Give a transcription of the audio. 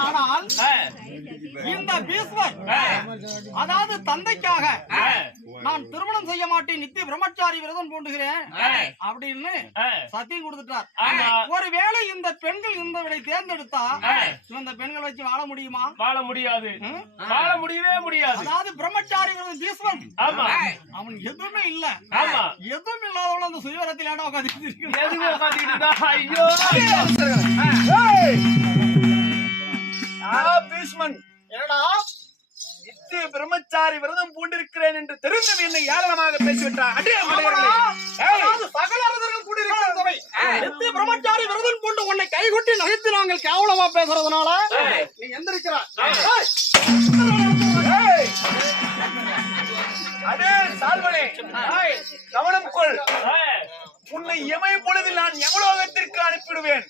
ஆனால் இந்த பீஸ்வர் அதாவது தந்தைக்காக நான் திருமணம் செய்ய மாட்டேன், நித்திய பிரம்மச்சாரி விரதம் பூண்டுகிறேன் அப்படின்னு சத்தியம் கொடுத்துட்டார். ஒருவேளை இந்த பெண்கள் இந்த விடை தேர்ந்தெடுத்தா இந்த பெண்கள் வச்சு வாழ முடியுமா? வாழ முடியாது, வாழ முடியவே முடியாது. அதாவது பிரம்மச்சாரி விரதம் பீஸ்வன் அவன் எதுவுமே இல்ல, எதுவும் இல்லாதவள அந்த சுயவரத்தில் இடம் பீஷ்மன் என்னடா நித்திய பிரம்மச்சாரி விரதம் பூண்டிருக்கிறேன் என்று தெரிந்தும் என்னை ஏளனமாக பேசிவிட்டார். சகல அரசர்கள் கூடியிருக்கிற சபை நித்திய பிரம்மச்சாரி விரதம் பூண்டு உன்னை கைகொட்டி நகைத்து நாங்கள் கேவலமா பேசுறதுனால நீ எந்திரிக்கிறாய். அதே சால்வனே கவனம் கொள், உன்னை எமை பொழுதில் நான் எவ்வளோகத்திற்கு அனுப்பிடுவேன்.